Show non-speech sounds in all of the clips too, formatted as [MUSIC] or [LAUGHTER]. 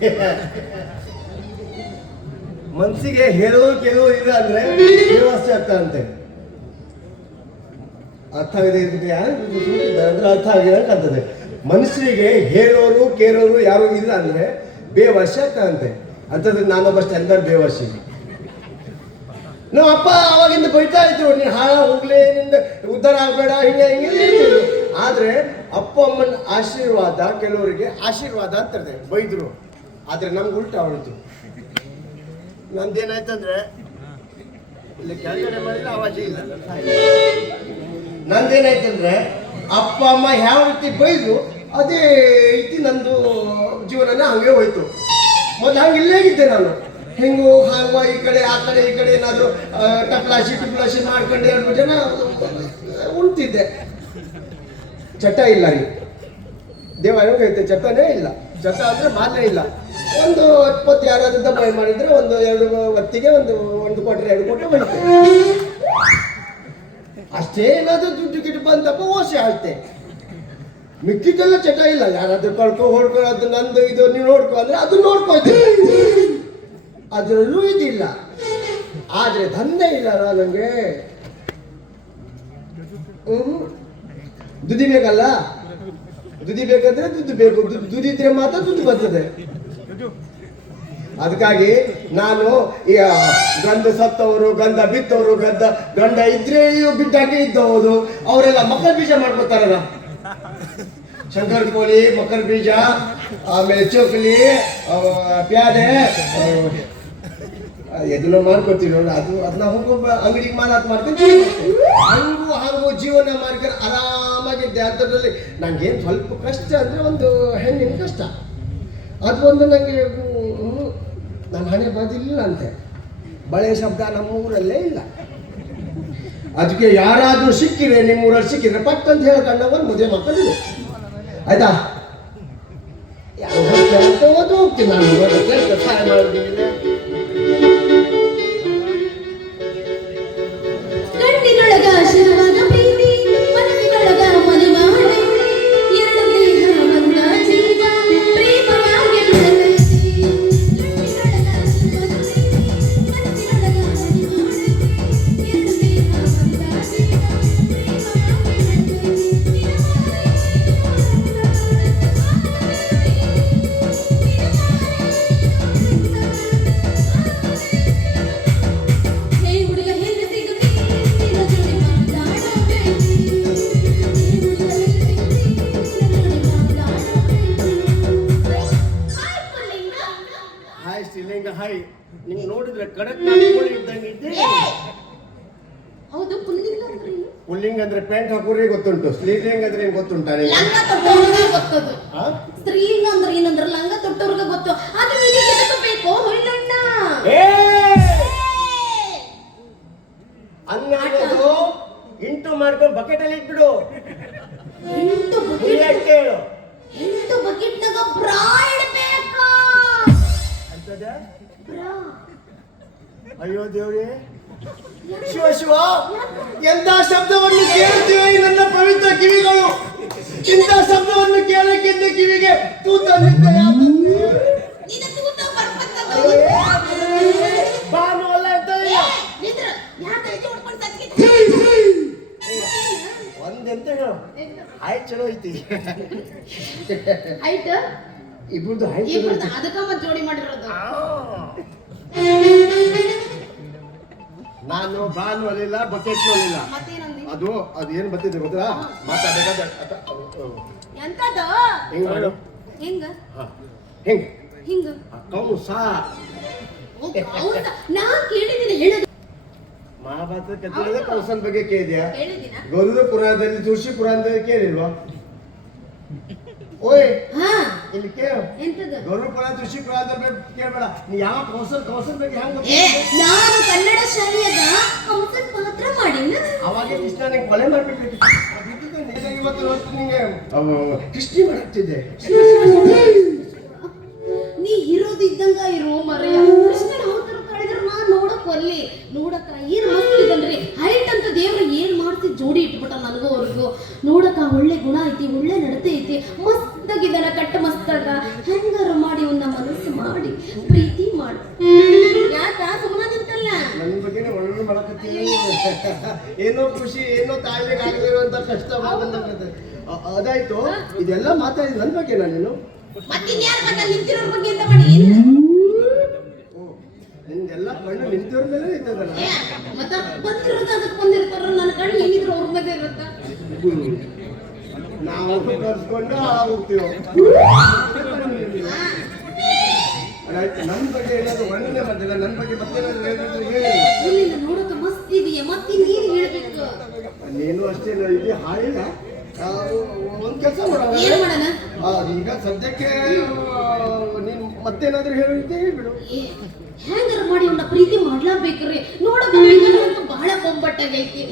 [LAUGHS] ಮನ್ಸಿಗೆ ಹೇಳೋರು ಕೆಲವು ಇಲ್ಲ ಅಂದ್ರೆ ವ್ಯವಸ್ಥೆ ಆಗ್ತಾರಂತೆ ಅರ್ಥ ಯಾರು ಅಂದ್ರೆ ಅರ್ಥ ಆಗಿದೆ ಕಾಣ್ತದೆ ಮನುಷ್ಯರಿಗೆ ಹೇಳೋರು, ಕೇಳೋರು ಯಾರು ಇಲ್ಲ ಅಂದ್ರೆ ಬೇವರ್ಷ ಆಗ್ತಾರಂತೆ ಅಂತಂದ್ರೆ ನಾನೊಬ್ಬ ಸ್ಟ್ಯಾಂಡರ್ಡ್ ಬೇವರ್ಷಿ ನಮ್ಮ ಅಪ್ಪ ಅವಾಗಿಂದ ಬೈತಾ ಇದ್ರು, ನೀನು ಹಾಳ ಹೋಗ್ಲೇ, ನಿಂದ ಉದ್ಧಾರ ಆಗಬೇಡ ಹಿಂಗೆ ಹಿಂಗೆ. ಆದ್ರೆ ಅಪ್ಪ ಅಮ್ಮನ ಆಶೀರ್ವಾದ, ಕೆಲವರಿಗೆ ಆಶೀರ್ವಾದ ಅಂತಾರೆ, ಬೈದ್ರು. ಆದ್ರೆ ನಮ್ಗೆ ಉಲ್ಟ ಅವಳಿತು ನಂದೇನಾಯ್ತಂದ್ರೆ ಇಲ್ಲಿ ಕೆಳಗಡೆ ಮಾಡಿಲ್ಲ ಆವಾಜ ಇಲ್ಲ. ನಂದೇನಾಯ್ತಂದ್ರೆ ಅಪ್ಪ ಅಮ್ಮ ಯಾವ ರೀತಿ ಬೈದು ಅದೇ ರೀತಿ ನಂದು ಜೀವನನ ಹಂಗೆ ಹೋಯ್ತು. ಮೊದಲು ಹಂಗೆ ಇಲ್ಲೇ ಇದ್ದೆ ನಾನು. ಹೆಂಗು ಹಾಂಗ ಈ ಕಡೆ ಆ ಕಡೆ ಈ ಕಡೆ ಏನಾದ್ರು ಟಪ್ಲಾಶಿ ಟುಪ್ಲಾಶಿ ಮಾಡ್ಕೊಂಡು ಎರಡು ಮೂರು ಜನ ಉಳ್ತಿದ್ದೆ ಚಟ ಇಲ್ಲ ರೀ ದೇವ ಹೆಂಗೈತೆ ಚಟನೇ ಇಲ್ಲ. ಚಟ ಅಂದ್ರೆ ಮಾನ್ಯ ಇಲ್ಲ. ಒಂದು ಇಪ್ಪತ್ತು ಯಾರಾದ್ರಿಂದ ಬೈ ಮಾಡಿದ್ರೆ ಒಂದು ಎರಡು ಹೊತ್ತಿಗೆ ಒಂದು ಒಂದು ಕೊಟ್ರೆ ಎರಡು ಕೊಟ್ಟರೆ ಬಂತು ಅಷ್ಟೇ ಏನಾದ್ರು ದುಡ್ಡು ಗಿಡ್ಡು ಬಂದಪ್ಪ ಓಸೆ ಆಳ್ತೆ ಮಿಕ್ಕಿದ್ದೆಲ್ಲ ಚಟ ಇಲ್ಲ. ಯಾರಾದ್ರೂ ಕಳ್ಕೊ, ಹೊಡ್ಕೊ, ಅದು ನಂದು, ಇದು, ನೀವು ನೋಡ್ಕೊ ಅಂದ್ರೆ ಅದು ನೋಡ್ಕೊಳ್ತೀನಿ ಅದರಲ್ಲೂ ಇದಿಲ್ಲ. ಆದ್ರೆ ದಂಧೆ ಇಲ್ಲ ನನಗೆ ಬೇಕಲ್ಲ? ದುದಿ ಬೇಕಂದ್ರೆ ದುಡ್ಡು ಬೇಕು. ದುದಿದ್ರೆ ಮಾತ್ರ ದುಡ್ಡು ಬರ್ತದೆ. ಅದಕ್ಕಾಗಿ ನಾನು ಗಂಧ ಸತ್ತವರು, ಗಂಧ ಬಿತ್ತವರು, ಗಂಧ ಗಂಡ ಇದ್ರೆ ಬಿಟ್ಟಾಗೆ ಇದ್ದವರು, ಅವರೆಲ್ಲ ಮಕ್ಕಳ ಬೀಜ ಮಾಡ್ಕೊತಾರಲ್ಲ. ಶಂಕರ್ ಕೋಳಿ ಮಕ್ಕಳ ಬೀಜ, ಆಮೇಲೆ ಚೋಕಲಿ ಪ್ಯಾದೆ ಎದನ್ನ ಮಾಡ್ಕೊತೀವಿ ನೋಡಿ ಅದು, ಅದನ್ನ ಹೋಗೋ ಅಂಗಡಿಗೆ ಮಾರಾಟ ಮಾಡ್ತೀನಿ ಹಂಗು ಹಂಗು ಜೀವನ ಮಾಡ್ಕೊಂಡು ಆರಾಮಾಗಿದ್ದೆ ಅದರಲ್ಲಿ ನಂಗೇನು ಸ್ವಲ್ಪ ಕಷ್ಟ ಅಂದರೆ ಒಂದು ಹೆಣ್ಣಿನ ಕಷ್ಟ. ಅದು ಒಂದು ನನಗೆ ನನ್ನ ಹಣೆ ಬದಿಲ್ಲ ಅಂತೆ ಬಳೆ ಶಬ್ದ ನಮ್ಮ ಊರಲ್ಲೇ ಇಲ್ಲ. ಅದಕ್ಕೆ ಯಾರಾದರೂ ಸಿಕ್ಕಿದ್ರೆ ನಿಮ್ಮ ಊರಲ್ಲಿ ಸಿಕ್ಕಿದ್ರೆ ಪಟ್ ಅಂತ ಹೇಳ್ಕೊಂಡು ಒಂದು ಮದುವೆ ಮಕ್ಕಳಿದೆ. ಆಯ್ತಾ? ಹೋಗ್ತೀನಿ ನಾನು. ಸಹಾಯ ಮಾಡಿದ್ದೀನಿ ಹಾಯ್ ಶ್ರೀಲಿಂಗ ಹಾಯ್ ನಿಂಗೆ ನೋಡಿದ್ರೆ ಕಡಕ್ ಇದ್ದಂಗೆ ಇದ್ದೆ. ಹೌದು ಪುಲ್ಲಿಂಗ? ಪುಲ್ಲಿಂಗ್ ಅಂದ್ರೆ ಪ್ಯಾಂಟ್ ಹಾಕೋರೇ ಗೊತ್ತುಂಟು. ಸ್ಲೀಲಿಂಗ್ ಅಂದ್ರೆ ಏನ್ ಗೊತ್ತುಂಟಾ ನಿಂಗೆ? ಲಂಗ ತೊಟ್ಟವ್ರಿಗೆ ಗೊತ್ತದು. ಸ್ತ್ರೀಲಿಂಗ ಅಂದ್ರೆ ಏನಂದ್ರೆ ಲಂಗ ತೊಟ್ಟವ್ರಿಗೆ ಗೊತ್ತು. ಅದು ನಿನಗೆ ಎದಕ್ಕೆ ಬೇಕು? ಹೊಯ್ಲಣ್ಣ! ಅನ್ನ ಅನ್ನೋದು ಇಂಟು ಮಾಡ್ಕೊಂಡು ಬಕೆಟ್ ಅಲ್ಲಿ ಇಟ್ಬಿಡು. ಬ್ರಾ. ಅಯ್ಯೋ ದೇವ್ರಿ. ಶಿವ ಶಿವ. ಎಂತ ಶಬ್ದವನ್ನು ಕೇಳುತ್ತಿವೆ ನನ್ನ ಪವಿತ್ರ ಕಿವಿಗಳು? ಇಂಥ ಶಬ್ದವನ್ನು ಕೇಳಕ್ಕಿಂತ ಕಿವಿಗೆ ತೂತ ನಿಂತೆ ನಿನ್ನ ತೂತ ಬರ್ಬತ್ತದ ಬಾನು ಅಲ್ಲ ಒಂದೆಂತ ಹೇಳು? ಆಯ್ತು ಚಲೋ ಐತಿ. ಆಯ್ತು? ಇಬ್ಬರದು ಹೈಟ್ ಅದಕ್ಕ ಜೋಡಿ ಮಾಡಿರೋದು. ನಾನು ಬಾನು ಅಲ್ಲಿಲ್ಲ ಬಕೆಟ್ ಅಲ್ಲಿಲ್ಲ. ಅದು ಅದು ಏನು ಬರ್ತಿದೆ ಗೊತ್ತಾ ಮಾತಾಡಬೇಕಾದ ಎಂತದ? ಹೆಂಗ್ ಮಾಡು? ಹೆಂಗ? ಹೆಂಗ? ಹೆಂಗ್? ಕಂಸ? ನಾ ಕೇಳಿದ್ದೀನಿ ಹೇಳೋದು ಮಹಾಭಾರತ ಕಥೆ ಕಂಸನ್ ಬಗ್ಗೆ ಕೇಳಿದ್ಯಾ? ಗರುಡ ಪುರಾಣದಲ್ಲಿ ತುಳಸಿ ಪುರಾಣದಲ್ಲಿ ಕೇಳಿಲ್ವಾ? ಓಯ್. ಹಾ. ಇಲ್ಲಿ ಕೇಳು. ಎಂತದ? ಗರುಡ ಕೃಷಿ ತುಳಸಿ ಪುರಾಣದಲ್ಲಿ ಕೇಳಬೇಡ. ನೀ ಯಾವ ಕೌಶಲ್ ಕೌಶಲ್ ಬಗ್ಗೆ ಹೆಂಗ್ ನಾನು ಕನ್ನಡ ಶಾಲೆಯದ ಕೌಶಲ್ ಮಾತ್ರ ಮಾಡಿನ ಅವಾಗ ಕೃಷ್ಣ ನಿಂಗೆ ಕೊಲೆ ಮಾಡ್ಬಿಟ್ಟಿದ್ದೆ. ಇವತ್ತು ಇವತ್ತು ನಿಂಗೆ. ಕೃಷ್ಣಿ ಮಾಡಾಕ್ತಿದ್ದೆ. ಪ್ರೀತಿ ನನ್ನ ಏನೋ ಖುಷಿ ಏನೋ ತಾಳ್ಲಿಕ್ಕೆ ಅಂತ ಕಷ್ಟ ಅದಾಯ್ತು. ಇದೆಲ್ಲ ಮಾತಾಡಿದ ನನ್ನ ಬಗ್ಗೆ ನಾನೇನು? ಬಗ್ಗೆ ಬಗ್ಗೆ ನಿಂದೆಲ್ಲ ಕಣ್ಣು ನಿಂತಿರೋ ಮೇಲೆ ಇದ್ದದಲ್ಲ? ಮತ್ತೆ ಬಂದಿರೋದು ನನ್ನ ನಾವು ಕರ್ಸ್ಕೊಂಡು ಹೋಗ್ತೀವಿ? ಅದಾಯ್ತು ನನ್ನ ಬಗ್ಗೆ ಏನಾದ್ರು ವರ್ಣನೆ ಮಾಡಿಲ್ಲ ನನ್ನ ಬಗ್ಗೆ ಮತ್ತೇನಾದ್ರು ಹೇಳಿದ್ರೆ ಹೇಳಿ. ಇಲ್ಲ ನೋಡಕ ಮಸ್ತ್ ಇದೆಯಾ? ಮತ್ತಿನ್ನೇನ್ ಹೇಳ್ಬೇಕು. ನೀನು ಅಷ್ಟೇ ಇದೆ ಹಾಳಿಲ್ಲ ಒಂದು ಕೆಲಸ ಮಾಡೋಣ. ಏನು ಮಾಡೋಣ? ಈಗ ಸದ್ಯಕ್ಕೆ ನೀನ್ ನೀನು ಮತ್ತೇನಾದ್ರೂ ಹೇಳಿದ್ದೆ ಹೇಳ್ಬಿಡು. ಏ, ಹೆಂಗಾರ ಮಾಡಿ ಅವ್ನ ಪ್ರೀತಿ ಮಾಡ್ಲಾಬೇಕ್ರಿ ನೋಡಬೇಕು ಬಹಳ ಬೊಂಬಟ್ಟಾಗೈತಿ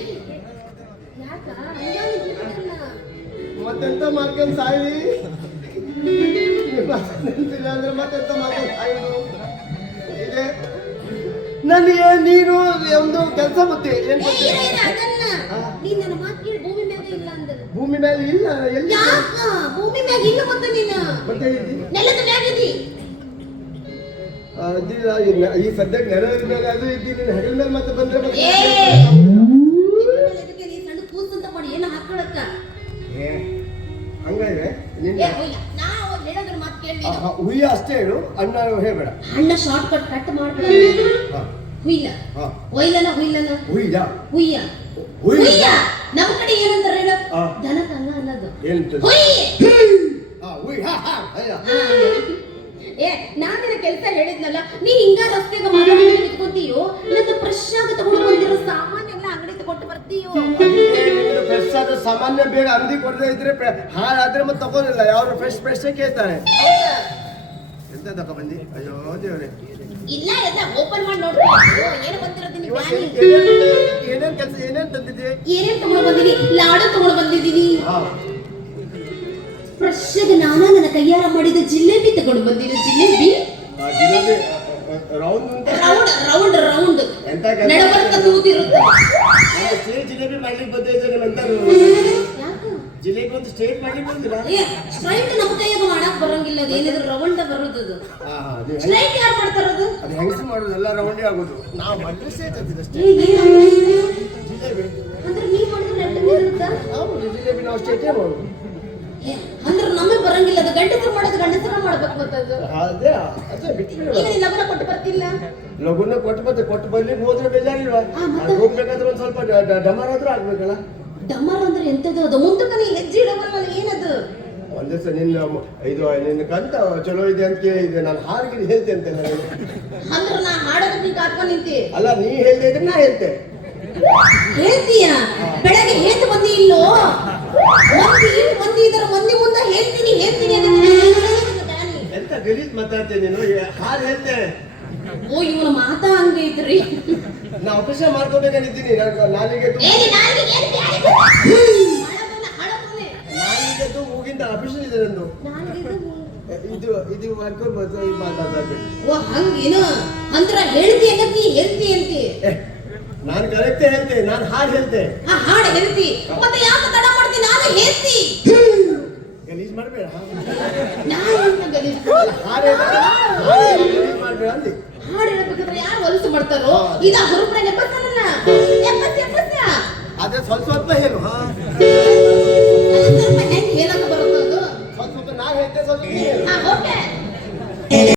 ಯಾಕ? ಹಂಗಾಗಿದ್ಬಿಟ್ಟಲ್ಲ? ಮತ್ತೆಂತ ಮಾಡ್ಕೊಂಡು ಸಾಯಿ ಅಂದ್ರೆ ಮತ್ತೆಂತ ಇದೆ. ನನಗೆ ನೀನು ಒಂದು ಕೆಲಸ ಮತ್ತೆ ಏನ್ ಗೊತ್ತೇ? ನೀನ್ ನನ್ನ ಮಾತು ಕೇಳಿ ಭೂಮಿ ಮ್ಯಾಗ ಇಲ್ಲ ಅಂದ್ರ ಭೂಮಿ ಮೇಲೆ ಇಲ್ಲ ಎಲ್ಲಿ? ಯಾಕ? ಭೂಮಿ ಮ್ಯಾಗ ಇಲ್ಲ ಮತ್ತೆ ನೀನ? ಮತ್ತೆ ಇದ್ದಿ? ನೆಲದ ಈ ಸದ್ಯ ಈ ಸದ್ಯಕ್ಕೆ ನೆರಳಿನ ಮೇಲೆ ಅದು ಇದ್ದೀನಿ ಹೆಗಲ ಮೇಲೆ ಮತ್ತೆ ಬಂದ್ರೆ ಮತ್ತೆ ಸಣ್ಣ ಮಾಡಿ ಏನ ಹಾಕೊಳಕ್ಕ? ಏ, ಹಂಗಾದ್ರೆ ನಿನ್ನ ಹುಯ್ಯ ಅಷ್ಟೇ ಹೇಳು ಅಣ್ಣ ಹೇಳ್ಬೇಡ. ಅಣ್ಣ ಶಾರ್ಟ್ ಕಟ್ ಕಟ್ ಮಾಡ್ಬೇಡ ಹುಯ್ಯ ಹುಯ್ಲ ಒಯ್ಲನ ಹುಯ್ಲನ ಹುಯ್ಯ. ಹುಯ್ಯ ಹುಯ್ಯ. ಹುಯ್ಯ ಕಡೆ ಏನಂತಾರೆ ಹೇಳು? ಆ. ದನ ಕಲ್ಲ ಅನ್ನೋದು. ಏ ನಾನ್ ನಿನ್ನ ಕೆಲಸ ಹೇಳಿದ್ನಲ್ಲ ನೀ ಹಿಂಗ ರಸ್ತೆಗೆ ಮಾತಾಡ್ಕೊಂಡು ನಿಂತ್ಕೊತೀಯೋ? ಇಲ್ಲ ಫ್ರೆಶ್ ಆಗಿ ತಗೊಂಡು ಬಂದಿರೋ ಸಾಮಾನ್ಯ ಎಲ್ಲ ಅಂಗಡಿ ತಗೊಂಡು ಬರ್ತೀಯೋ? ಸಾಮಾನ್ಯ ಬೇಗ ಅಗದಿ ಕೊಡದೇ ಇದ್ರೆ ಹಾಳಾದ್ರೆ ಮತ್ತೆ ತಗೋದಿಲ್ಲ. ಯಾರು ಫ್ರೆಶ್ ಫ್ರೆಶ್ ಕೇಳ್ತಾರೆ. ಎಂತ ತಕ ಬಂದಿ? ಅಯ್ಯೋ ದೇವ್ರೆ. ಇಲ್ಲ ಎಲ್ಲ ಓಪನ್ ಮಾಡಿ ನೋಡ್ರಿ ಏನು ಬಂದಿರೋದು ಪ್ಲಾನಿಂಗ್ ಏನೇನ್ ಕೆಲಸ ಏನೇನ್ ತಂದಿದ್ದೆ? ಏನೇನ್ ತಗೊಂಡು ಬಂದಿದ್ದೀನಿ ಲಾಡು ತಗೊಂಡು ಬಂದಿದ್ದೀನಿ. ಫ್ರೆಶ್ ಆಗಿ ನಾನ ನನ್ನ ಕೈಯಾರ ಮಾಡಿದ ಜಿಲೇಬಿ ತಗೊಂಡು ಬಂದಿನಿ jalebi? Round? Round round round. ಎಂತ? ನಡಬರ್ಕ ತೂತಿರುತ್ತೆ ಜಿಲೇಬಿ ಮಾಡ್ಲಿಕ್ಕೆ ಬಂದಿದ್ದೇನೆ ಅಂತ ಯಾಕ ಜಿಲೇಬಿ ಮಾಡಿ ಬಂದಿಲ್ಲ. ಸ್ಟ್ರೈಟ್ ನಮ್ಮ ಕೈಯಾಗ ಮಾಡಕ್ ಬರಂಗಿಲ್ಲ ಅದು. ಏನಿದ್ರು ರೌಂಡ್ ಬರೋದದು ಅದು. ನೀವು ಸ್ಟ್ರೈಟ್ ಯಾರು ಮಾಡ್ತಾರದು ಅದು ಹೆಂಗಸ ಮಾಡೋದು? ಎಲ್ಲ ರೌಂಡೇ ಆಗೋದು. ನಾವು ಮಾಡಿದ್ರೆ ಸ್ಟೇಟ್ ಆಗ್ತದೆ ಅಷ್ಟೇ. ಜಿಲೇಬಿ. ಅಂದ್ರೆ ನೀ ಮಾಡಿದ್ರೆ ರೆಡ್ ಇರುತ್ತಾ? ಹೌದು ಜಿಲೇಬಿ ನಾವು ಸ್ಟೇಟೇ ಮಾಡೋದು. ಅಂದ್ರೆ ನಮಗೆ ಬರಂಗಿಲ್ಲ ಅದು. ಗಂಡಸರು ಮಾಡೋದು ಗಂಡಸರ ಮಾಡ್ಬೇಕು ಮತ್ತದು ಅದೇ? ಅದೇ ನೀನ್ ಲಗ್ನ ಕೊಟ್ಟು ಬರ್ತಿಲ್ಲ ಲಗುನ ಕೊಟ್ಟು ಮತ್ತೆ ಕೊಟ್ಟು ಬರ್ಲಿ ಹೋದ್ರೆ ಬೇಜಾರಿಲ್ವಾ? ಹೋಗ್ಬೇಕಾದ್ರೆ ಒಂದ್ ಸ್ವಲ್ಪ ಡ- ಡ- ಡಮರ್ ಆದ್ರೂ ಆಗ್ಬೇಕಲ್ಲ. ಡಮರ್ ಅಂದ್ರೆ ಎಂತದು ಅದು ಮುಂದಕ್ಕೆ ನೀ ಹೆಜ್ಜೆ ಇಡಬಲ್ಲ ಏನದು? ಒಂದ್ ದಿವಸ ನಿನ್ನ ಐದು ಇದು ನಿನ್ನ ಕಂತ ಚಲೋ ಇದೆ ಅಂತ ಕೇಳಿದೆ ನಾನು ಹಾರಿಗೆ ಹೇಳ್ತೆ ಅಂತ ನಾನು ಅಂದ್ರೆ ನಾ ಹಾಡೋದಕ್ಕೆ ನೀ ಕಾತ್ಕೊಂಡು ನಿಂತಿ? ಅಲ್ಲ ನೀ ಹೇಳ್ದೆ ಇದ್ರೆ ನಾ ಹೇಳ್ತೆ. ಹೇಳ್ತೀಯ? ಬೆಳಗ್ಗೆ ಹೇಳ್ತು ಬಂದಿ ಇಲ್ಲೋ? ಇಟ್ಟು ಮಂದಿ ಇದರ ಮಂದಿ ಮುಂದೆ ಹೇಳ್ತೀನಿ ಹೇಳ್ತೀನಿ. ಎಂತ ಗಲೀಜ್ ಮಾತಾಡ್ತೇನೆ ನೀನು? ಹಾರ್ ಹಾಲು ಹೇಳ್ತೆ. ಓ ಇವನ ಮಾತಾ ಹಂಗೆ ಐತ್ರಿ. ನಾ ಆಪರೇಷನ್ ಮಾಡ್ಕೋಬೇಕಂತಿದ್ದೀನಿ ನಾನು ನಾಲಿಗೆ ನಾಲಿಗೆದ್ದು ಮೂಗಿಂದ ಆಪರೇಷನ್ ಇದೆ ನಂದು. ಇದು ಇದು ಬರ್ತಾ ಇದು ಮಾತಾಡ್ಬೇಕು ಓ ಹಂಗೇನು? ಅಂದ್ರ ಹೇಳ್ತಿ ಅಂತ ನೀ ಹೇಳ್ತಿ ಅಂತಿ. ನಾನು ಕರೆಕ್ಟೇ ಹೇಳ್ತೆ ನಾನು ಹಾಡ್ ಹೇಳ್ತೆ. ಆ ಹಾಡು ಹೇಳ್ತಿ. ಮತ್ತೆ ಯಾಕೆ ತಡ ಮಾಡ್ತಿ? ನಾನು ಹೇಳ್ತಿ. ಗಲೀಜ್ ಮಾಡಬೇಡ. ನಾನು ಗಲೀಜ್. ಹಾಲು ಗಲೀಜ್ ಮಾಡಬೇಡ ಅಂದಿ ಹೇಳ್ಬೇಕಾದ್ರೆ ಯಾರು ಹೊಲಸು ಮಾಡ್ತಾರೋ? ಇದ ಹುರುಪ್ರ ಎಪ್ಪತ್ತಲ್ಲ ಎಪ್ಪತ್ತು ಎಪ್ಪತ್ತ? ಅದೇ ಸ್ವಲ್ಪ ಸ್ವಲ್ಪ ಸ್ವಲ್ಪ ಹೆಂಗ್ ಹೇಳಕ್ ಬರುತ್ತೋ ಅದು? ಸ್ವಲ್ಪ ಸ್ವಲ್ಪ ನಾನು ಹೇಳ್ತೇನೆ ಸ್ವಲ್ಪ ನೀ